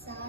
7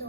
2